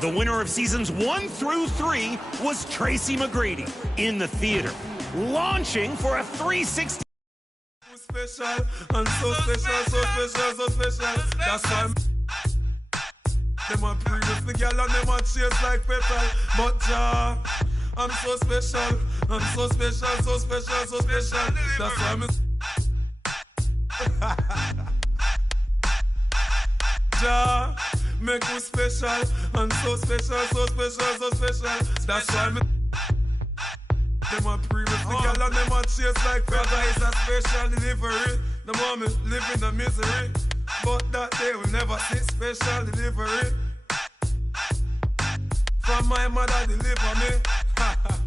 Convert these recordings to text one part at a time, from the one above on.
The winner of seasons 1 through 3 was Tracy McGrady in the theater, launching for a 360. Special and so special, so special, so special. That's why them a previous the girl and them a chase like petal. But I'm so special, I'm so special, so special, so special. That's why I'm make me special and so special, so special, so special. That's why I'm them a previous the girl and them a chase like petal. Is a special delivery. The moment live in the misery, but that day will never see special delivery. From my mother deliver me.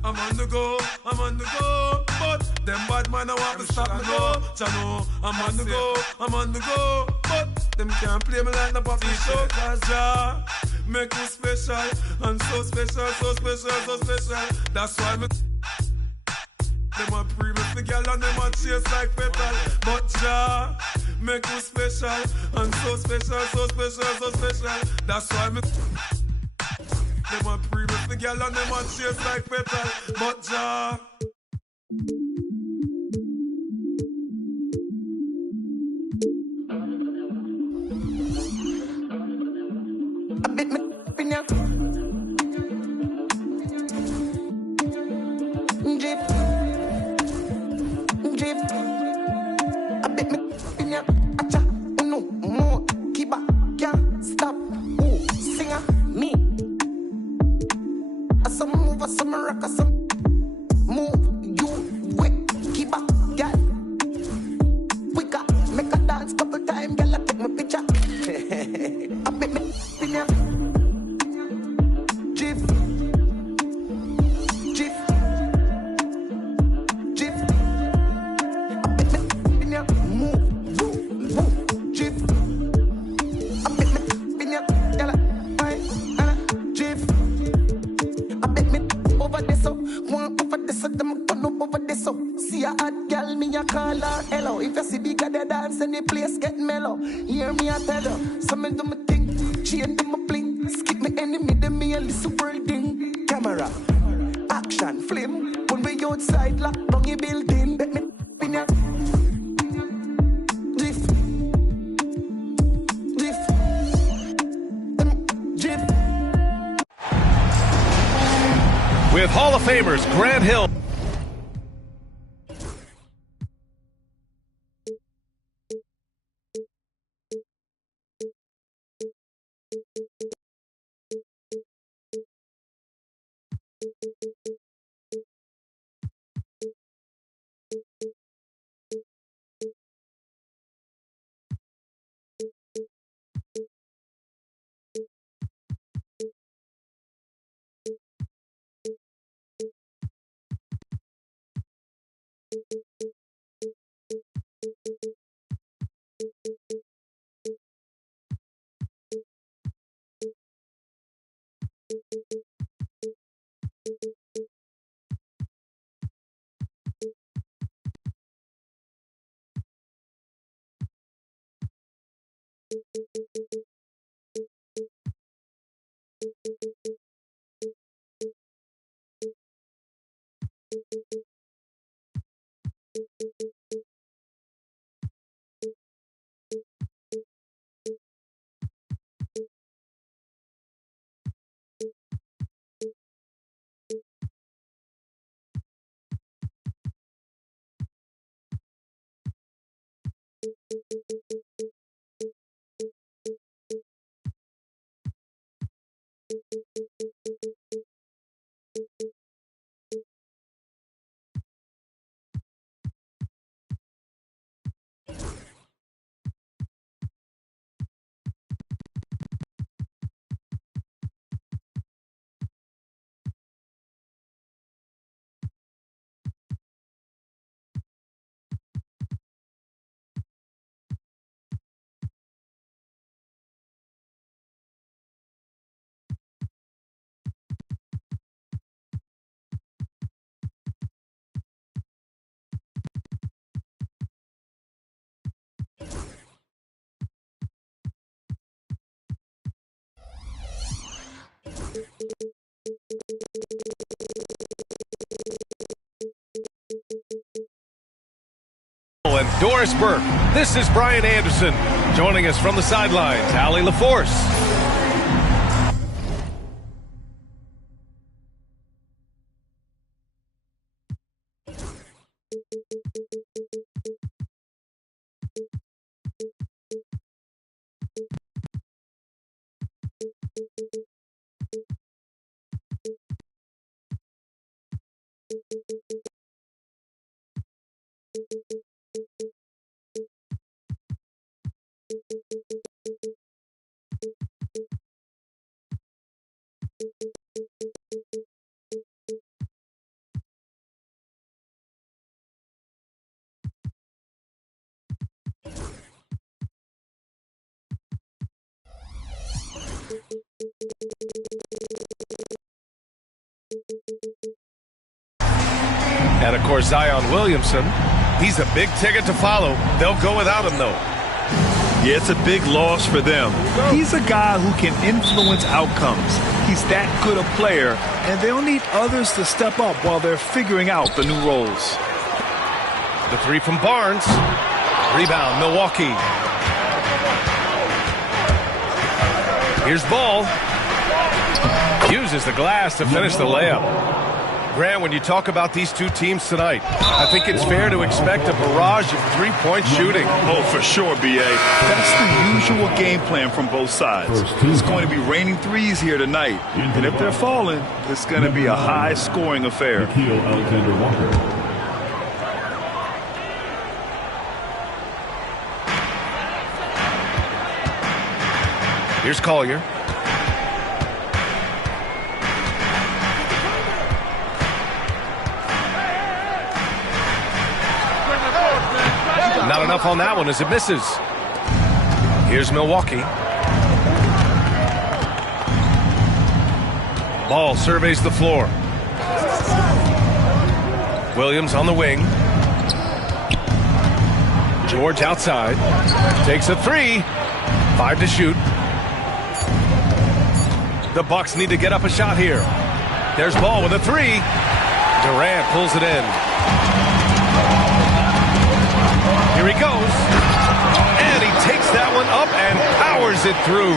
I'm on the go, I'm on the go. But them bad man I want to stop me go. Chano, I'm on the go, I'm on the go. But them can't play me like the puppy show. Cause make me special and so special, so special, so special. That's why me them a previous the girl and them a chase like petal. But make me special and so special, so special, so special. That's why me them a previous the girl and them a chase like petal. But a bit me in ya. Drip. Drip. A bit me in ya. Acha. No more. Kiba. Can't stop. Ooh. Singer. Me. Some move, some rock, some move. You wet. Kiba. Girl. Quicker. Make a dance couple times. Girl, I take my picture. A bit me in ya. Drip. Drip. Drip. A bit me in ya. Move. Woo. Woo. Drip. A bit me in ya. Girl, drip. A bit me over this so. One over this so. Them turn up over this so. See a hot girl, me a call her hello. If you see bigger the dance and the place get mellow. Hear me a tell her. So me do me thing. Chain do me bling. Skip me enemy, them me a little world thing. Camera, action, film. When we outside, lock down the building. Bet me in ya. Drift. Drift. Drift. With Hall of Famers Grant Hill. And Doris Burke. This is Brian Anderson. Joining us from the sidelines, Allie LaForce. And, of course, Zion Williamson. He's a big ticket to follow. They'll go without him, though. Yeah, it's a big loss for them. He's a guy who can influence outcomes. He's that good a player, and they'll need others to step up while they're figuring out the new roles. The three from Barnes. Rebound, Milwaukee. Here's Ball. Uses the glass to finish the layup. Grant, when you talk about these two teams tonight, I think it's fair to expect a barrage of three-point shooting. Oh, for sure, B.A. That's the usual game plan from both sides. It's going to be raining threes here tonight. And if they're falling, it's going to be a high-scoring affair. Here's Collier. Not enough on that one as it misses. Here's Milwaukee. Ball surveys the floor. Williams on the wing. George outside. Takes a three. 5 to shoot. The Bucks need to get up a shot here. There's Ball with a three. Durant pulls it in. Here he goes. And he takes that one up and powers it through.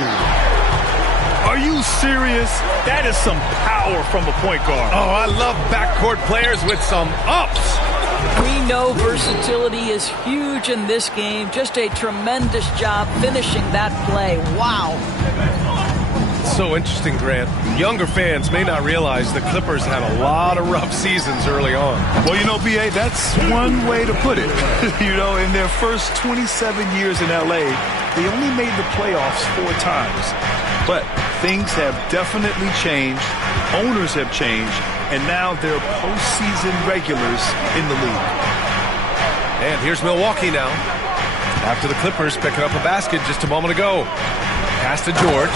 Are you serious? That is some power from a point guard. Oh, I love backcourt players with some ups. We know versatility is huge in this game. Just a tremendous job finishing that play. Wow. So interesting, Grant. Younger fans may not realize the Clippers had a lot of rough seasons early on. Well, you know, B.A., that's one way to put it. You know, in their first 27 years in L.A., they only made the playoffs 4 times. But things have definitely changed. Owners have changed. And now they're postseason regulars in the league. And here's Milwaukee now. After the Clippers picking up a basket just a moment ago. Pass to George.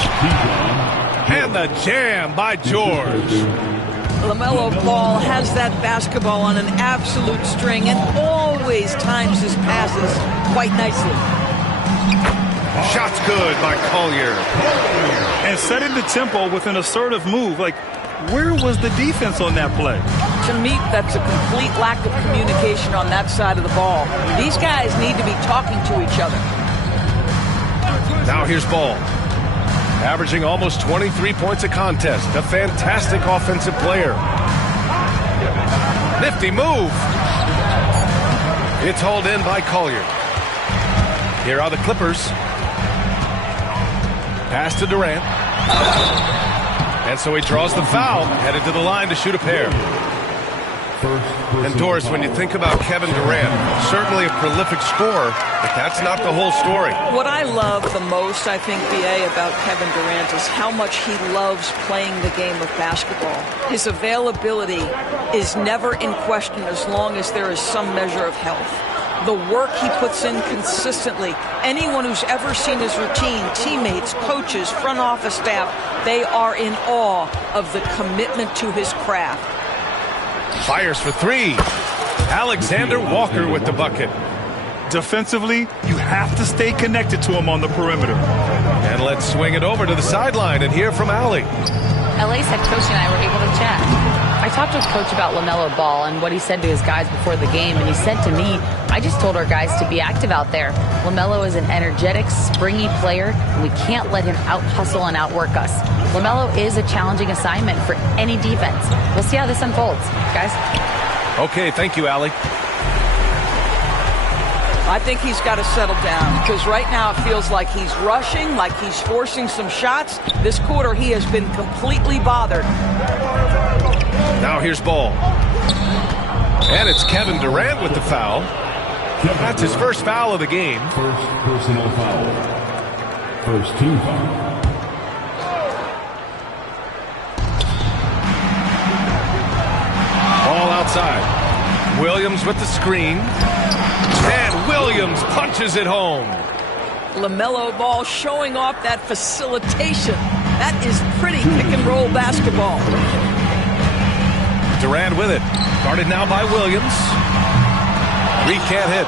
And the jam by George. LaMelo Ball has that basketball on an absolute string and always times his passes quite nicely. Shots good by Collier. And setting the tempo with an assertive move. Like, where was the defense on that play? To me, that's a complete lack of communication on that side of the ball. These guys need to be talking to each other. Now here's Ball. Averaging almost 23 points a contest. A fantastic offensive player. Nifty move. It's hauled in by Collier. Here are the Clippers. Pass to Durant. And so he draws the foul. Headed to the line to shoot a pair. And Doris, when you think about Kevin Durant, certainly a prolific scorer, but that's not the whole story. What I love the most, I think, B.A., about Kevin Durant is how much he loves playing the game of basketball. His availability is never in question as long as there is some measure of health. The work he puts in consistently. Anyone who's ever seen his routine, teammates, coaches, front office staff, they are in awe of the commitment to his craft. Fires for three. Alexander Walker with the bucket. Defensively, you have to stay connected to him on the perimeter. And let's swing it over to the sideline and hear from Allie. LA's head coach and I were able to chat. I talked with Coach about LaMelo Ball and what he said to his guys before the game, and he said to me, I just told our guys to be active out there. LaMelo is an energetic, springy player, and we can't let him out-hustle and outwork us. LaMelo is a challenging assignment for any defense. We'll see how this unfolds, guys. Okay, thank you, Allie. I think he's got to settle down because right now it feels like he's rushing, like he's forcing some shots. This quarter he has been completely bothered. Now here's Ball. And it's Kevin Durant with the foul. That's his first foul of the game. First personal foul. First team foul. Ball outside. Williams with the screen. And Williams punches it home. LaMelo Ball showing off that facilitation. That is pretty pick-and-roll basketball. Durant with it. Guarded now by Williams. Reed can't hit.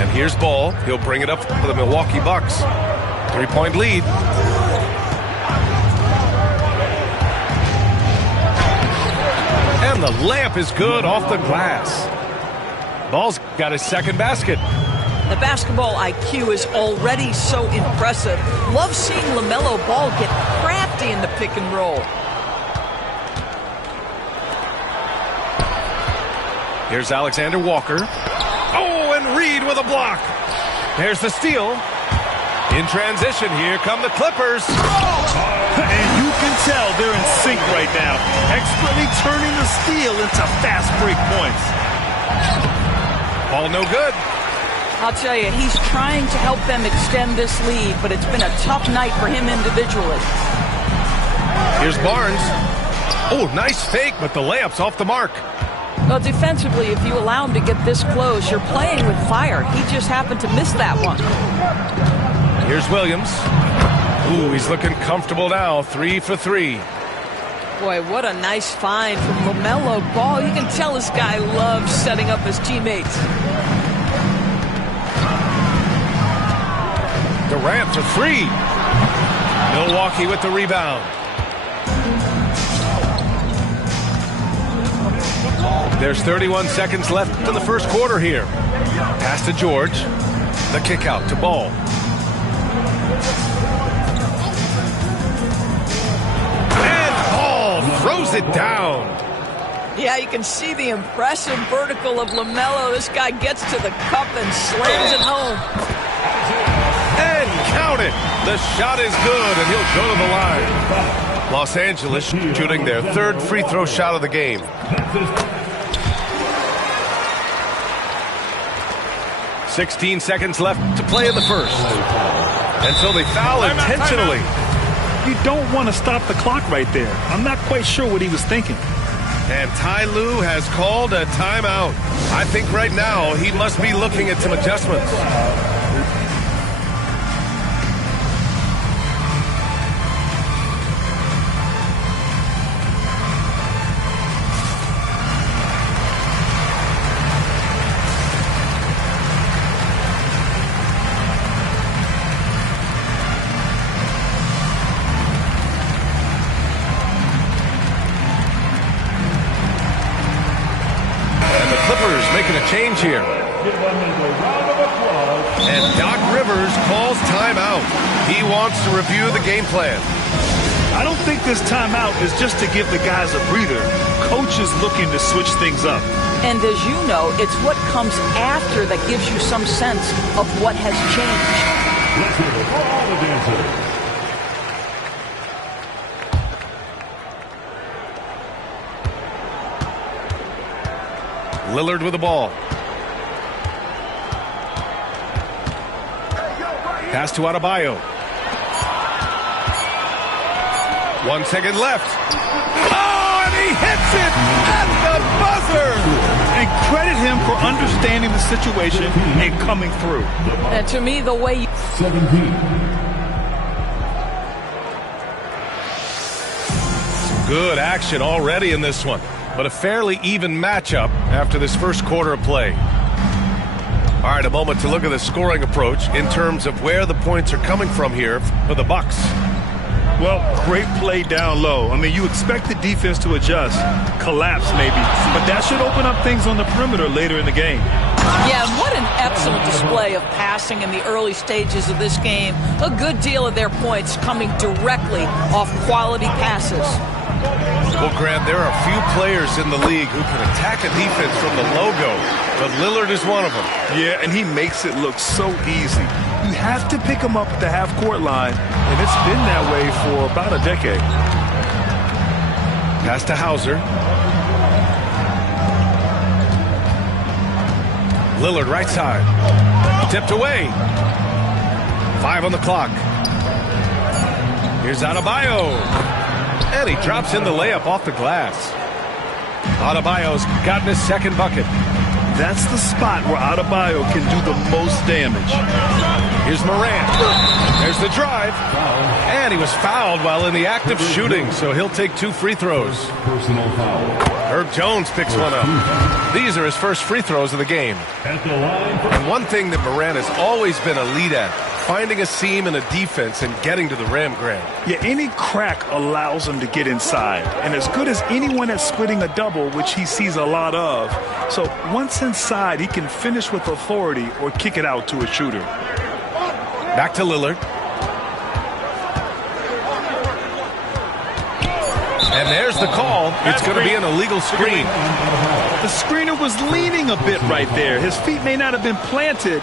And here's Ball. He'll bring it up for the Milwaukee Bucks. 3-point lead. And the layup is good off the glass. Ball's got his second basket. The basketball IQ is already so impressive. Love seeing LaMelo Ball get crafty in the pick and roll. Here's Alexander Walker. Oh, and Reed with a block. There's the steal. In transition, here come the Clippers. And you can tell they're in sync right now, expertly turning the steal into fast break points. Ball no good. I'll tell you, he's trying to help them extend this lead, but it's been a tough night for him individually. Here's Barnes. Oh, nice fake, but the layup's off the mark. Well, defensively, if you allow him to get this close, you're playing with fire. He just happened to miss that one. Here's Williams. Ooh, he's looking comfortable now. 3 for 3. Boy, what a nice find from LaMelo Ball. You can tell this guy loves setting up his teammates. Durant for 3. Milwaukee with the rebound. There's 31 seconds left in the first quarter here. Pass to George. The kick out to Ball. Throws it down. Yeah, you can see the impressive vertical of LaMelo. This guy gets to the cup and slams it home. And count it. The shot is good, and he'll go to the line. Los Angeles shooting their third free throw shot of the game. "16 seconds left to play in the first. And so they foul intentionally. You don't want to stop the clock right there. I'm not quite sure what he was thinking. And Ty Lue has called a timeout. I think right now he must be looking at some adjustments. Change here. And Doc Rivers calls timeout. He wants to review the game plan. I don't think this timeout is just to give the guys a breather. Coach is looking to switch things up. And as you know, it's what comes after that gives you some sense of what has changed. Let's hear it for all the dancers. Lillard with the ball. Pass to Adebayo. 1 second left. Oh, and he hits it at the buzzer. And credit him for understanding the situation and coming through. And to me, the way 17. Good action already in this one, but a fairly even matchup after this first quarter of play. All right, a moment to look at the scoring approach in terms of where the points are coming from here for the Bucks. Well, great play down low. I mean, you expect the defense to adjust, collapse maybe, but that should open up things on the perimeter later in the game. Yeah, what an excellent display of passing in the early stages of this game. A good deal of their points coming directly off quality passes. Well, Grant, there are a few players in the league who can attack a defense from the logo, but Lillard is one of them. Yeah, and he makes it look so easy. You have to pick him up at the half-court line, and it's been that way for about a decade. Pass to Hauser. Lillard right side. Tipped away. 5 on the clock. Here's Adebayo. And he drops in the layup off the glass. Adebayo's gotten his second bucket. That's the spot where Adebayo can do the most damage. Here's Morant. There's the drive. And he was fouled while in the act of shooting, so he'll take 2 free throws. Personal foul. Herb Jones picks one up. These are his first free throws of the game. At the line for And one thing that Morant has always been a lead at, finding a seam in a defense and getting to the rim, Grant. Yeah, any crack allows him to get inside. And as good as anyone at splitting a double, which he sees a lot of. So once inside, he can finish with authority or kick it out to a shooter. Back to Lillard. And there's the call. It's going to be an illegal screen. The screener was leaning a bit right there. His feet may not have been planted.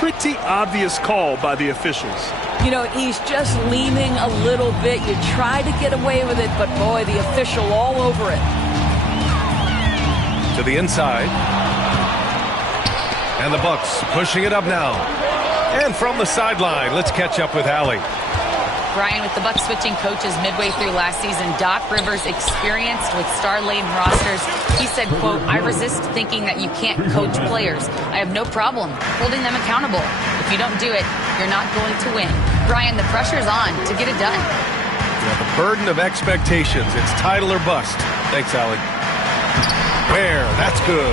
Pretty obvious call by the officials. You know, he's just leaning a little bit. You try to get away with it, but boy, the official all over it. To the inside. And the Bucks pushing it up now. And from the sideline, let's catch up with Allie. Brian, with the Bucks switching coaches midway through last season, Doc Rivers, experienced with star-laden rosters, he said, quote, "I resist thinking that you can't coach players. I have no problem holding them accountable. If you don't do it, you're not going to win." Brian, the pressure's on to get it done. Yeah, the burden of expectations. It's title or bust. Thanks, Allie. Ware, that's good.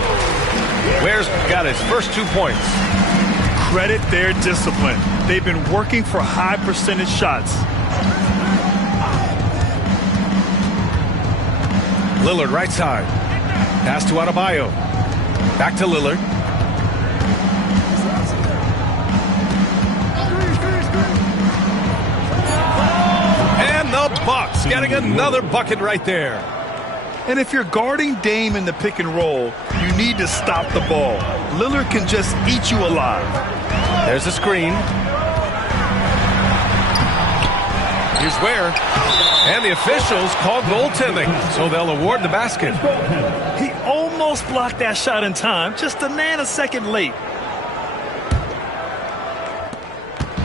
Ware's got his first 2 points. Credit their discipline. They've been working for high percentage shots. Lillard right side. Pass to Adebayo. Back to Lillard. And the Bucks getting another bucket right there. And if you're guarding Dame in the pick and roll, you need to stop the ball. Lillard can just eat you alive. There's a screen. Here's Ware. And the officials call goaltending, so they'll award the basket. He almost blocked that shot in time, just a nanosecond late.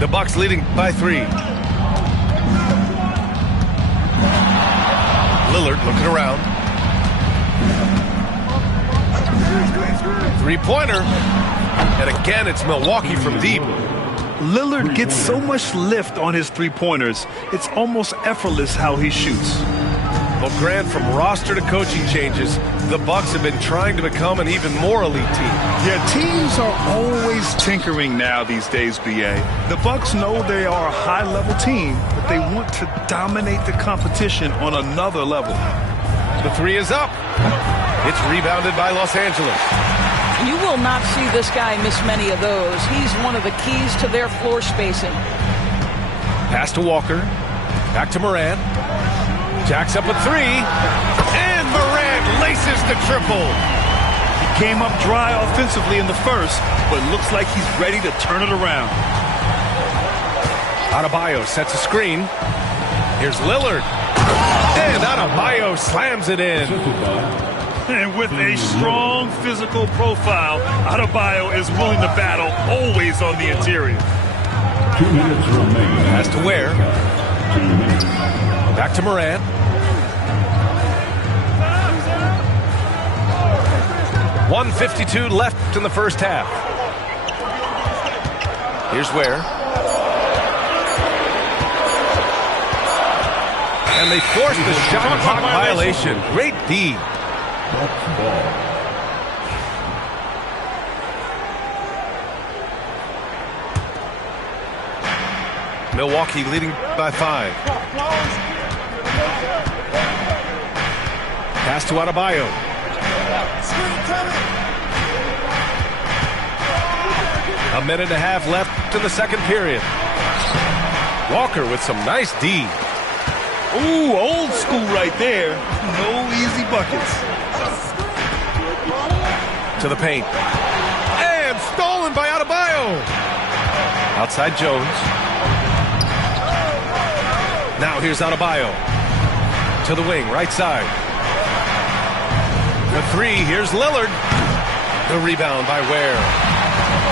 The Bucks leading by 3. Lillard looking around. 3-pointer. And again, it's Milwaukee from deep. Lillard gets so much lift on his 3-pointers. It's almost effortless how he shoots. Well, Grant, from roster to coaching changes, the Bucks have been trying to become an even more elite team. Yeah, teams are always tinkering now these days, BA. The Bucks know they are a high-level team, but they want to dominate the competition on another level. The 3 is up. It's rebounded by Los Angeles. You will not see this guy miss many of those. He's one of the keys to their floor spacing. Pass to Walker. Back to Morant. Jacks up a 3. And Morant laces the triple. He came up dry offensively in the first, but looks like he's ready to turn it around. Adebayo sets a screen. Here's Lillard. And Adebayo slams it in. And with a strong physical profile, Adebayo is willing to battle, always on the interior. 2 minutes remaining. Pass to Ware. 2 minutes. Back to Morant. .152 left in the first half. Here's Ware. And they forced the shot clock violation. Great D. Bucks ball. Milwaukee leading by 5. Pass to Adebayo. A minute and a half left in the second period. Walker with some nice D. Ooh, old school right there. No easy buckets. To the paint. And stolen by Adebayo. Outside Jones. Now here's Adebayo. To the wing, right side. The 3, here's Lillard. The rebound by Ware.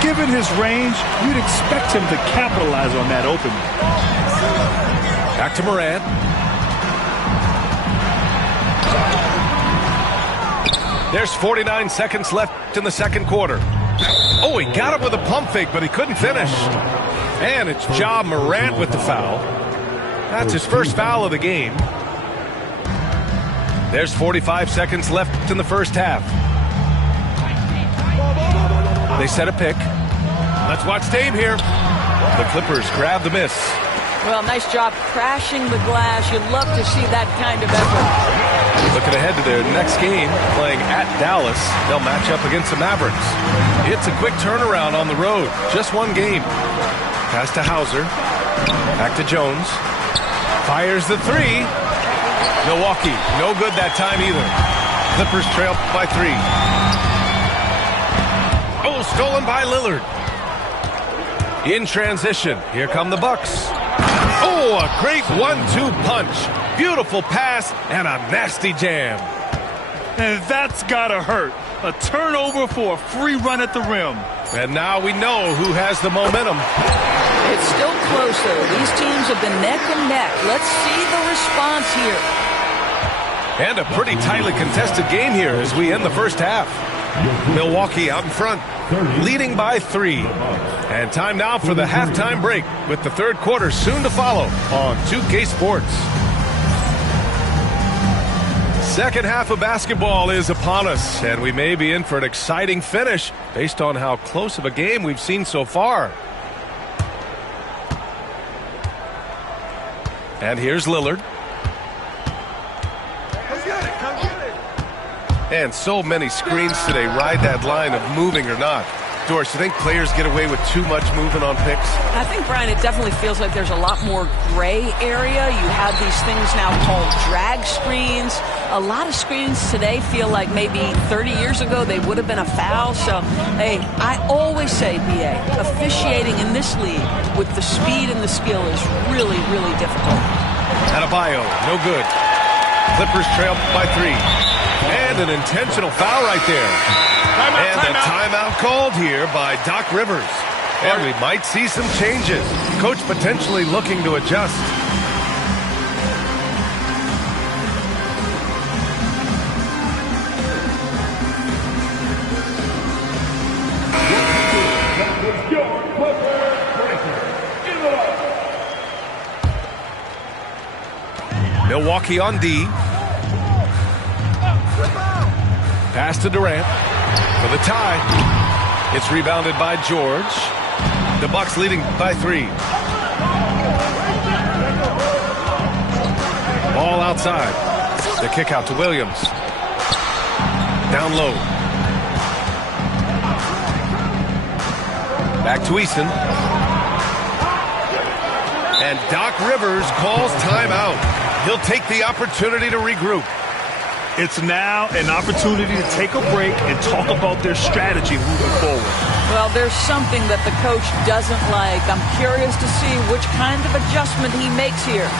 Given his range, you'd expect him to capitalize on that opening. Back to Morant. There's 49 seconds left in the second quarter. Oh, he got him with a pump fake, but he couldn't finish. And it's Ja Morant with the foul. That's his first foul of the game. There's 45 seconds left in the first half. They set a pick. Let's watch Dame here. The Clippers grab the miss. Well, nice job crashing the glass. You'd love to see that kind of effort. Looking ahead to their next game, playing at Dallas. They'll match up against the Mavericks. It's a quick turnaround on the road. Just one game. Pass to Hauser. Back to Jones. Fires the 3. Milwaukee, no good that time either. Clippers trail by 3. Oh, stolen by Lillard. In transition, here come the Bucks. Oh, a great 1-2 punch. Beautiful pass and a nasty jam. And that's gotta hurt. A turnover for a free run at the rim. And now we know who has the momentum. It's still close, though. These teams have been neck and neck. Let's see the response here. And a pretty tightly contested game here as we end the first half. Milwaukee out in front, leading by 3. And time now for the halftime break, with the third quarter soon to follow on 2K Sports. Second half of basketball is upon us, and we may be in for an exciting finish based on how close of a game we've seen so far. And here's Lillard. And so many screens today ride that line of moving or not. Doris, you think players get away with too much movement on picks? I think, Brian, it definitely feels like there's a lot more gray area. You have these things now called drag screens. A lot of screens today feel like maybe 30 years ago they would have been a foul. So, hey, I always say, BA, officiating in this league with the speed and the skill is really, really difficult. Adebayo, no good. Clippers trail by 3. And an intentional foul right there. And a timeout called here by Doc Rivers. And we might see some changes. Coach potentially looking to adjust. Milwaukee on D. Pass to Durant for the tie. It's rebounded by George. The Bucks leading by 3. Ball outside. The kick out to Williams. Down low. Back to Eason. And Doc Rivers calls timeout. He'll take the opportunity to regroup. It's now an opportunity to take a break and talk about their strategy moving forward. Well, there's something that the coach doesn't like. I'm curious to see which kind of adjustment he makes here.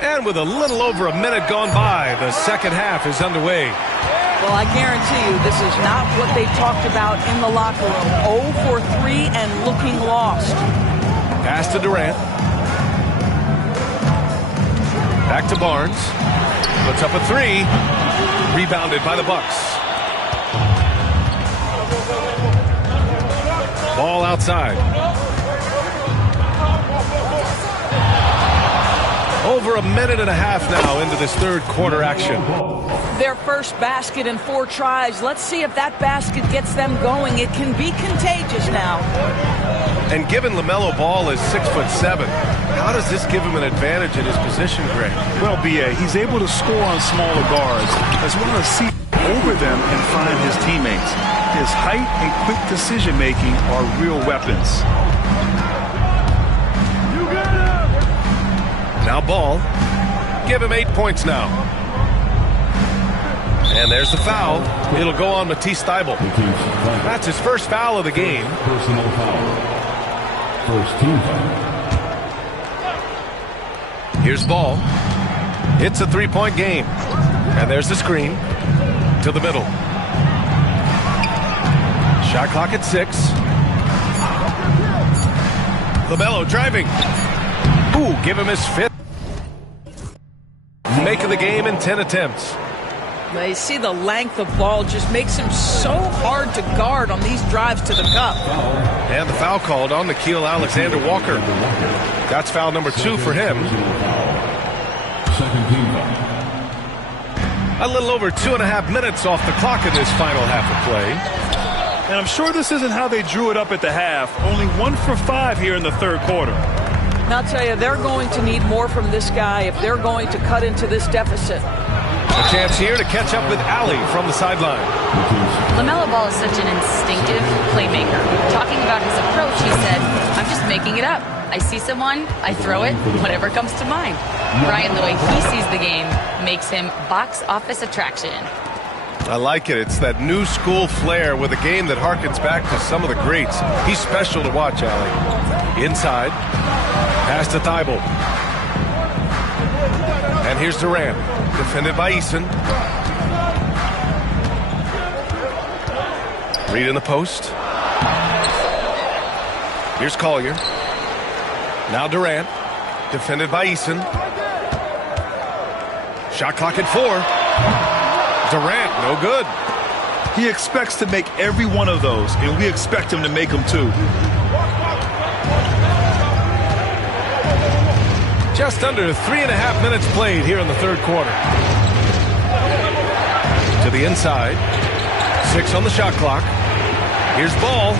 And with a little over a minute gone by, the second half is underway. Well, I guarantee you this is not what they talked about in the locker room. 0 for 3 and looking lost. Pass to Durant. Back to Barnes. Puts up a 3. Rebounded by the Bucks. Ball outside. Over a minute and a half now into this third quarter action. Their first basket in 4 tries. Let's see if that basket gets them going. It can be contagious now. And given LaMelo Ball is 6'7", how does this give him an advantage in his position, Greg? Well, B.A., he's able to score on smaller guards as well as see over them and find his teammates. His height and quick decision-making are real weapons. Now Ball. Give him 8 points now. And there's the foul. It'll go on Matisse Thybulle. That's his first foul of the game. Personal foul. First team foul. Here's Ball. It's a 3-point game. And there's the screen. To the middle. Shot clock at 6. LaMelo driving. Ooh, give him his 5th. Make of the game in 10 attempts. You see the length of Ball just makes him so hard to guard on these drives to the cup. And the foul called on Nickeil Alexander-Walker. That's foul number 2 for him. Second team foul. A little over 2.5 minutes off the clock in this final half of play. And I'm sure this isn't how they drew it up at the half. Only 1 for 5 here in the third quarter. Now, I'll tell you, they're going to need more from this guy if they're going to cut into this deficit. A chance here to catch up with Allie from the sideline. LaMelo Ball is such an instinctive playmaker. Talking about his approach, he said, I'm just making it up. I see someone, I throw it, whatever comes to mind. Brian, the way he sees the game makes him box office attraction. I like it. It's that new school flair with a game that harkens back to some of the greats. He's special to watch, Allie. Inside. Pass to Thybulle. And here's Durant. Defended by Eason. Reed in the post. Here's Collier. Now Durant. Defended by Eason. Shot clock at 4. Durant, no good. He expects to make every one of those, and we expect him to make them too. Just under 3.5 minutes played here in the third quarter. To the inside. 6 on the shot clock. Here's Ball.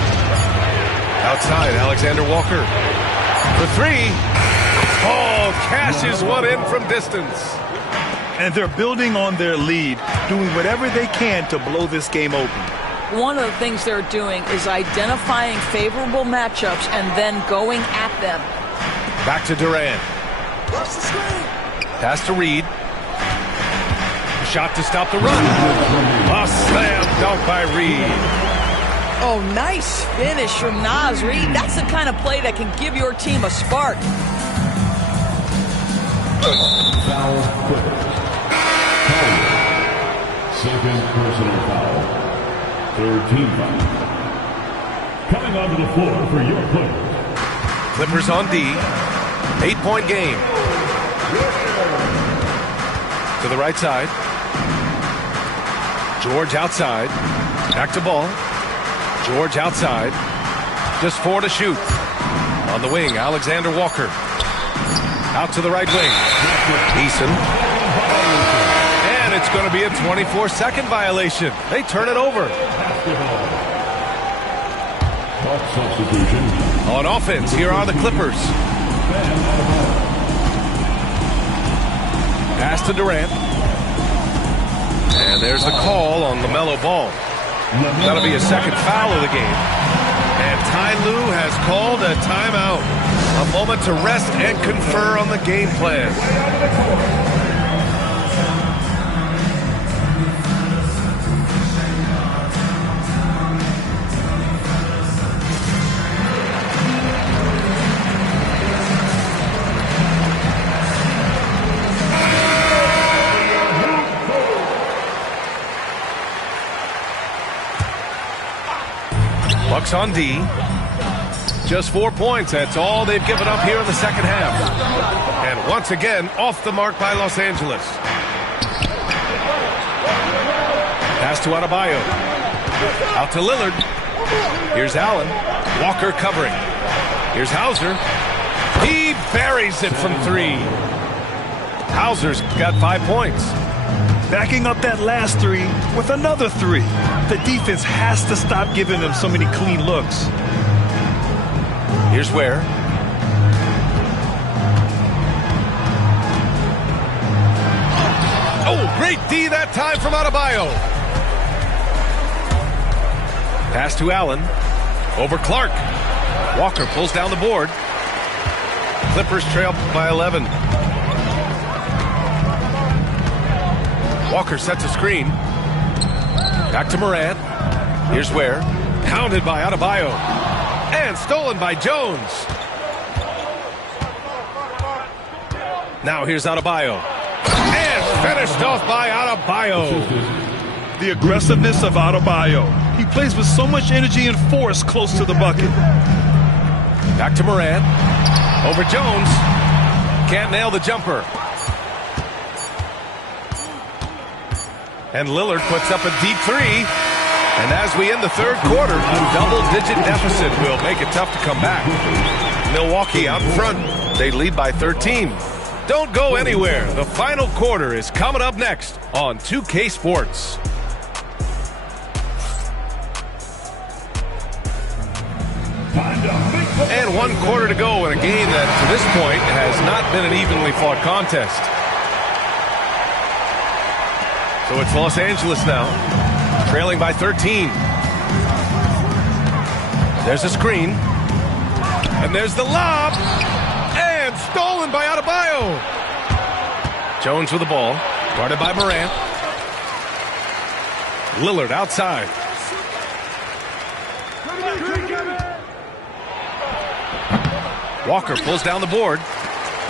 Outside, Alexander Walker. For 3. Ball cashes one in from distance. And they're building on their lead, doing whatever they can to blow this game open. One of the things they're doing is identifying favorable matchups and then going at them. Back to Durant. Pass to Reed. Shot to stop the run. A slam dunk by Reed. Oh, nice finish from Naz Reed. That's the kind of play that can give your team a spark. Foul. Second personal foul. Third team foul. Coming onto the floor for your players. Clippers on D. 8-point game. To the right side. George outside. Back to Ball. George outside. Just 4 to shoot. On the wing, Alexander Walker. Out to the right wing. Eason. And it's going to be a 24-second violation. They turn it over. Substitution. On offense, here are the Clippers. Pass to Durant. And there's the call on LaMelo Ball. That'll be a second foul of the game. And Ty Lue has called a timeout. A moment to rest and confer on the game plan. Bucks on D. Just 4 points. That's all they've given up here in the second half. And once again, off the mark by Los Angeles. Pass to Adebayo. Out to Lillard. Here's Allen. Walker covering. Here's Hauser. He buries it from 3. Hauser's got 5 points. Backing up that last 3 with another 3. The defense has to stop giving them so many clean looks. Here's Ware. Oh, great D that time from Adebayo. Pass to Allen. Over Clark. Walker pulls down the board. Clippers trail by 11. Walker sets a screen. Back to Morant. Here's Ware. Pounded by Adebayo. And stolen by Jones. Now here's Adebayo. And finished off by Adebayo. The aggressiveness of Adebayo. He plays with so much energy and force close to the bucket. Back to Morant. Over Jones. Can't nail the jumper. And Lillard puts up a deep 3. And as we end the third quarter, a double-digit deficit will make it tough to come back. Milwaukee out front. They lead by 13. Don't go anywhere. The final quarter is coming up next on 2K Sports. And 1 quarter to go in a game that, to this point, has not been an evenly fought contest. So it's Los Angeles now, trailing by 13. There's a screen. And there's the lob. And stolen by Adebayo. Jones with the ball, guarded by Morant. Lillard outside. Walker pulls down the board.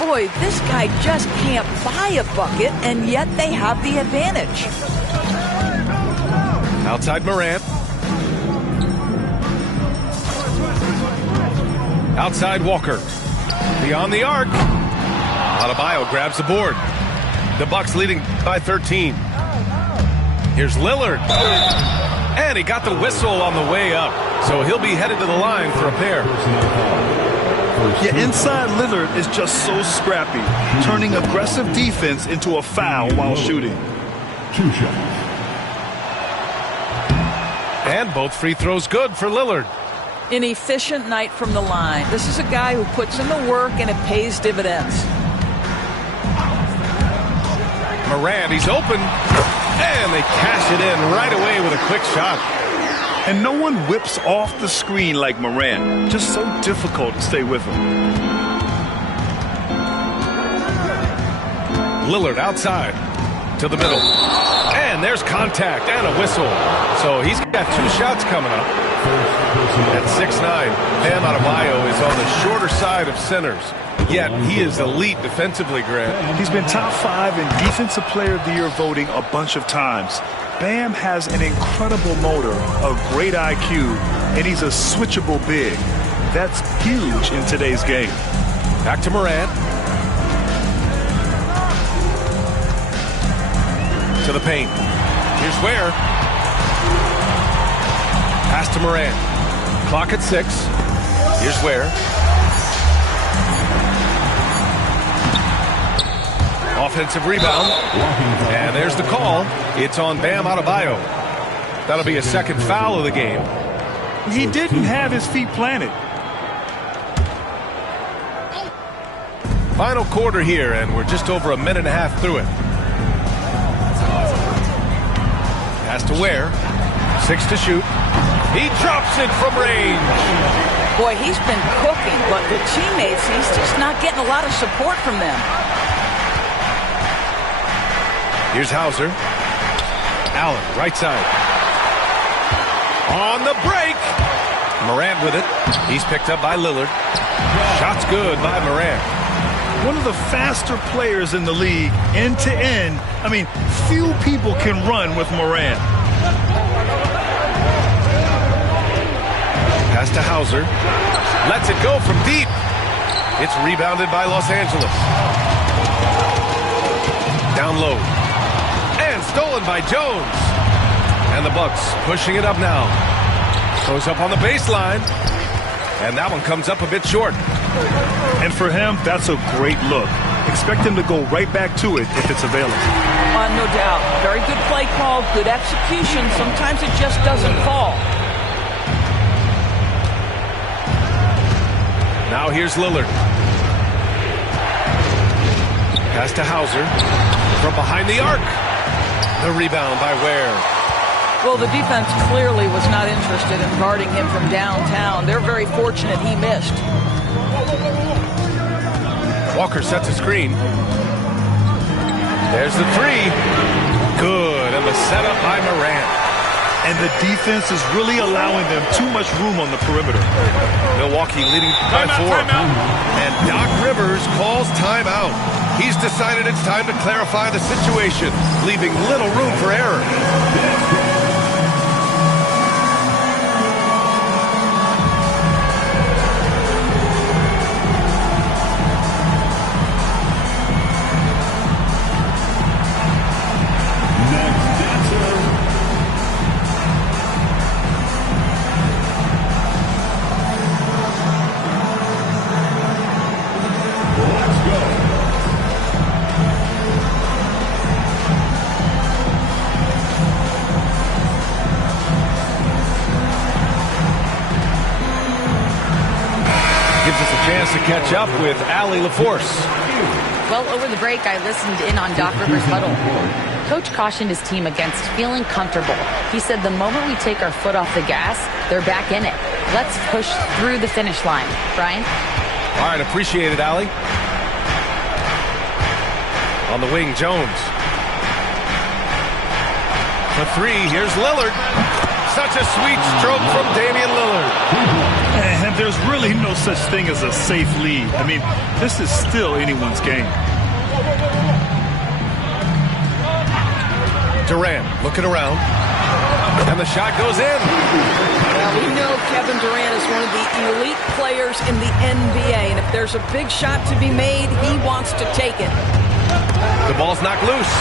Boy, this guy just can't buy a bucket, and yet they have the advantage. Outside Morant. Outside Walker. Beyond the arc. Adebayo grabs the board. The Bucks leading by 13. Here's Lillard. And he got the whistle on the way up. So he'll be headed to the line for a pair. Yeah, inside Lillard is just so scrappy, turning aggressive defense into a foul while shooting. 2 shots. And both free throws good for Lillard. An efficient night from the line. This is a guy who puts in the work and it pays dividends. Morant, he's open. And they cash it in right away with a quick shot. And no one whips off the screen like Morant. Just so difficult to stay with him. Lillard outside to the middle. And there's contact and a whistle. So he's got 2 shots coming up. At 6'9", Bam Adebayo is on the shorter side of centers. Yet he is elite defensively, Grant. He's been top 5 in Defensive Player of the Year voting a bunch of times. Bam has an incredible motor, a great IQ, and he's a switchable big. That's huge in today's game. Back to Morant. To the paint. Here's Ware. Pass to Morant. Clock at 6. Here's Ware. Offensive rebound. And there's the call. It's on Bam Adebayo. That'll be a second foul of the game. He didn't have his feet planted. Final quarter here, and we're just over a minute and a half through it. Pass to Ware. 6 to shoot. He drops it from range. Boy, he's been cooking, but the teammates, he's just not getting a lot of support from them. Here's Hauser. Allen, right side. On the break. Morant with it. He's picked up by Lillard. Shot's good by Morant. One of the faster players in the league, end to end. I mean, few people can run with Morant. Pass to Hauser. Lets it go from deep. It's rebounded by Los Angeles. Down low. And stolen by Jones. And the Bucks pushing it up now. Goes up on the baseline. And that one comes up a bit short. And for him, that's a great look. Expect him to go right back to it if it's available. No doubt. Very good play call, good execution. Sometimes it just doesn't fall. Now here's Lillard. Pass to Hauser. From behind the arc. The rebound by Ware. Well, the defense clearly was not interested in guarding him from downtown. They're very fortunate he missed. Walker sets a screen. There's the three. Good, and the setup by Morant. And the defense is really allowing them too much room on the perimeter. Milwaukee leading by 4. And Doc Rivers calls timeout. He's decided it's time to clarify the situation, leaving little room for error. To catch up with Allie LaForce. Well, over the break, I listened in on Doc Rivers' huddle. Coach cautioned his team against feeling comfortable. He said the moment we take our foot off the gas, they're back in it. Let's push through the finish line. Brian? All right, appreciate it, Allie. On the wing, Jones. For three, here's Lillard. Such a sweet stroke from Damian Lillard. And there's really no such thing as a safe lead. I mean, this is still anyone's game. Durant looking around. And the shot goes in. Well, we know Kevin Durant is one of the elite players in the NBA. And if there's a big shot to be made, he wants to take it. The ball's knocked loose.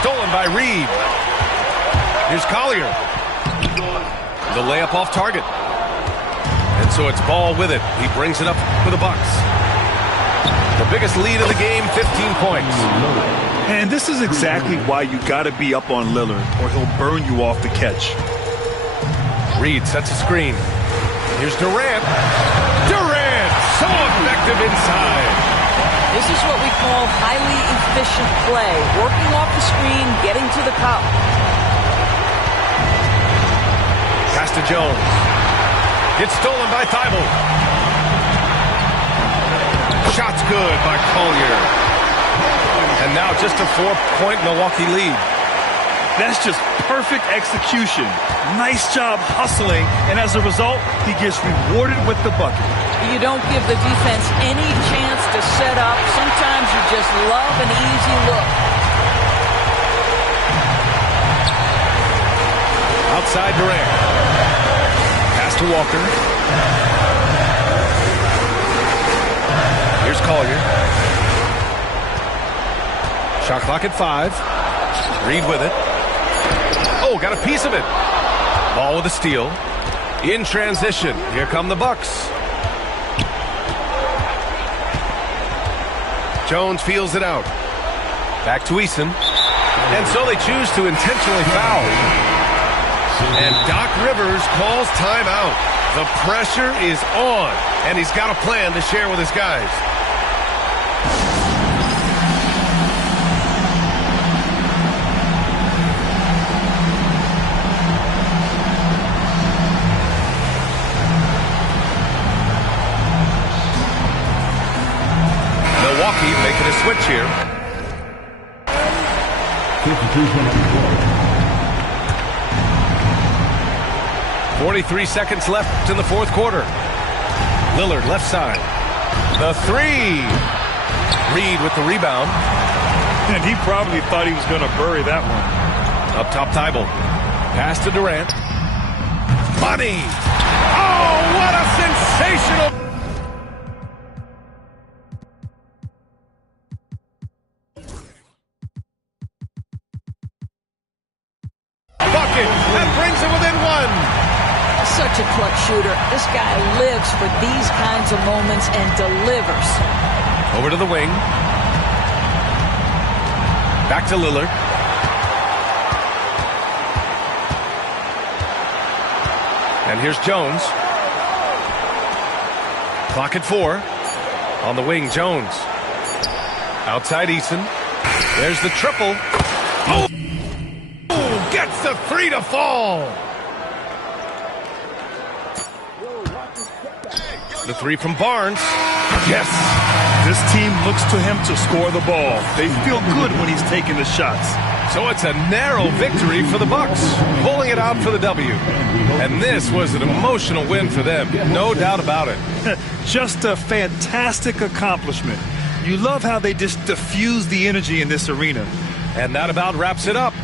Stolen by Reed. Here's Collier. The layup off target. And so it's Ball with it. He brings it up for the Bucks. The biggest lead of the game, 15 points. And this is exactly why you got to be up on Lillard, or he'll burn you off the catch. Reed sets a screen. Here's Durant. Durant, so effective inside. This is what we call highly efficient play. Working off the screen, getting to the cup. Pass to Jones. Gets stolen by Thibault. Shot's good by Collier. And now just a 4-point Milwaukee lead. That's just perfect execution. Nice job hustling, and as a result, he gets rewarded with the bucket. You don't give the defense any chance to set up. Sometimes you just love an easy look. Outside Durant. Pass to Walker. Here's Collier. Shot clock at 5. Reed with it. Oh, got a piece of it. Ball with a steal. In transition. Here come the Bucks. Jones feels it out. Back to Eason. And so they choose to intentionally foul. And Doc Rivers calls timeout. The pressure is on, and he's got a plan to share with his guys. Milwaukee making a switch here. 43 seconds left in the fourth quarter. Lillard left side. The three. Reed with the rebound. And he probably thought he was going to bury that one. Up top, Thibault. Pass to Durant. Money. Oh, what a sensational... bucket. That brings it within one. such a clutch shooter. This guy lives for these kinds of moments and delivers. Over to the wing. Back to Lillard. And here's Jones. Clock at 4. On the wing, Jones. Outside Eason. There's the triple. Oh! Gets the 3 to fall. The 3 from Barnes. Yes. This team looks to him to score the ball. They feel good when he's taking the shots. So it's a narrow victory for the Bucks, pulling it out for the W. And this was an emotional win for them, no doubt about it. Just a fantastic accomplishment. You love how they just diffuse the energy in this arena. And that about wraps it up.